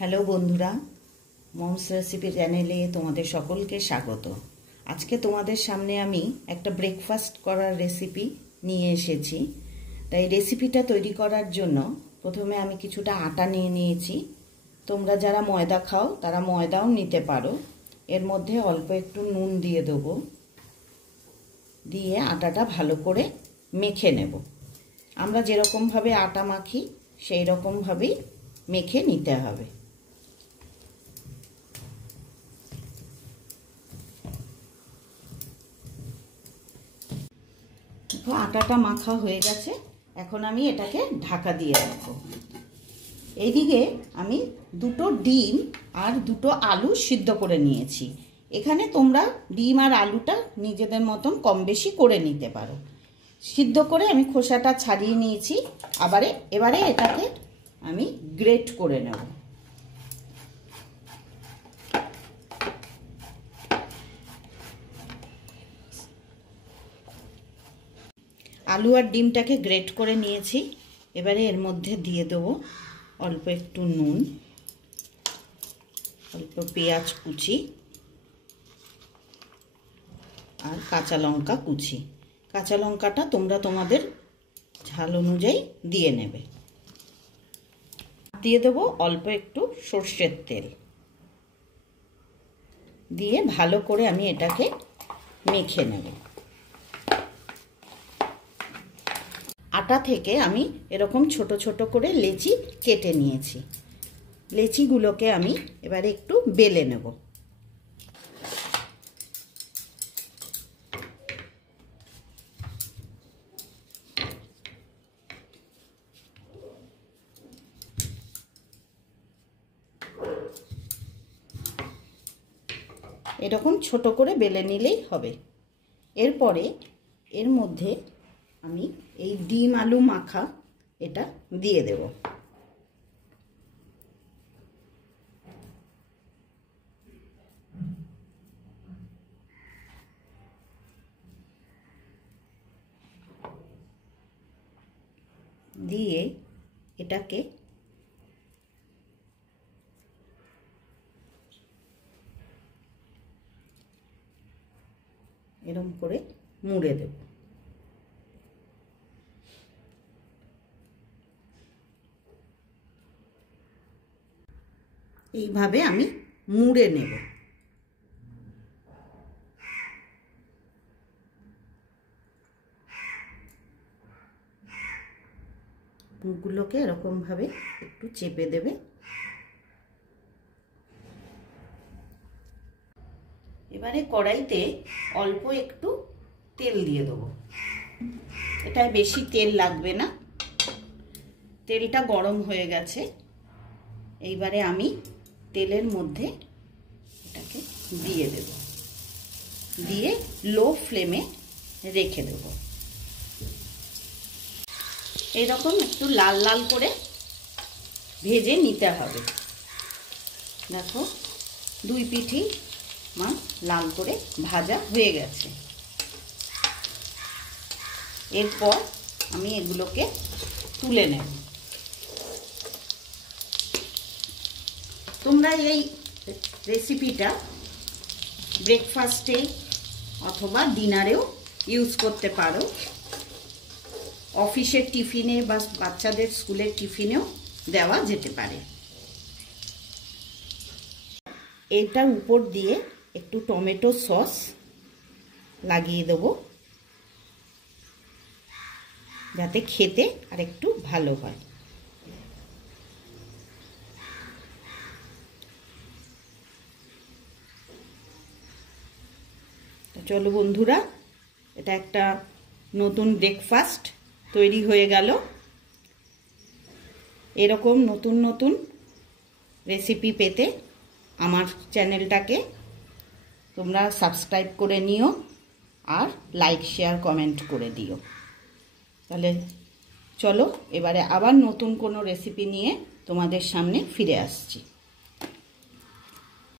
Hello বন্ধুরা, moms recipe চ্যানেলে তোমাদের সকলকে স্বাগত। আজকে তোমাদের সামনে আমি একটা ব্রেকফাস্ট করার রেসিপি নিয়ে এসেছি। তাই রেসিপিটা তৈরি করার জন্য প্রথমে আমি কিছুটা আটা নিয়ে নিয়েছি। তোমরা যারা ময়দা খাও তারা ময়দাও নিতে পারো। এর মধ্যে অল্প একটু নুন দিয়ে দেবো, দিয়ে আটাটা ভালো করে মেখে নেব। আমরা যেরকমভাবে আটা মাখি সেই রকমভাবেই মেখে নিতে হবে। আটাটা মাখা হয়ে গেছে, এখন আমি এটাকে ঢাকা দিয়ে রাখবো। এইদিকে আমি দুটো ডিম আর দুটো আলু সিদ্ধ করে নিয়েছি। এখানে তোমরা ডিম আর আলুটা নিজেদের মতন কম বেশি করে নিতে পারো। সিদ্ধ করে আমি খোসাটা ছাড়িয়ে নিয়েছি। এবারে এটাকে আমি গ্রেট করে নেব। আলু আর ডিমটাকে গ্রেট করে নিয়েছি। এবারে এর মধ্যে দিয়ে দেবো অল্প একটু নুন, অল্প পেঁয়াজ কুচি আর কাঁচা লঙ্কা কুচি। কাঁচা লঙ্কাটা তোমরা তোমাদের ঝাল অনুযায়ী দিয়ে নেবে। দিয়ে দেবো অল্প একটু সর্ষের তেল, দিয়ে ভালো করে আমি এটাকে মেখে নেব। আটা থেকে আমি এরকম ছোট ছোট করে লেচি কেটে নিয়েছি। লেচিগুলোকে আমি এবারে একটু বেলে নেব। এরকম ছোট করে বেলে নিলেই হবে। এরপরে এর মধ্যে আমি এই ডিম আলু মাখা এটা দিয়ে দেব। দিয়ে এটাকে এরকম করে মুড়ে দেব। এইভাবে আমি মুড়ে নেব। মুখগুলোকে এরকমভাবে একটু চেপে দেবে। এবারে কড়াইতে অল্প একটু তেল দিয়ে দেবো। এটায় বেশি তেল লাগবে না। তেলটা গরম হয়ে গেছে। এইবারে আমি তেলের মধ্যে এটাকে দিয়ে দেব, দিয়ে লো ফ্লেমে রেখে দেব। এরকম একটু লাল লাল করে ভেজে নিতে হবে। দেখো দুই পিঠই আমার লাল করে ভাজা হয়ে গেছে। এরপর আমি এগুলোকে তুলে নেব। তোমরা এই রেসিপিটা ব্রেকফাস্টে অথবা ডিনারেও ইউজ করতে পারো। অফিসের টিফিনে বা বাচ্চাদের স্কুলের টিফিনেও দেওয়া যেতে পারে। এটার উপর দিয়ে একটু টমেটো সস লাগিয়ে দেব, যাতে খেতে আর একটু ভালো হয়। চলো বন্ধুরা, এটা একটা নতুন ব্রেকফাস্ট তৈরি হয়ে গেল। এরকম নতুন নতুন রেসিপি পেতে আমার চ্যানেলটাকে তোমরা সাবস্ক্রাইব করে নিও আর লাইক শেয়ার কমেন্ট করে দিও। তাহলে চলো এবারে আবার নতুন কোনো রেসিপি নিয়ে তোমাদের সামনে ফিরে আসছি।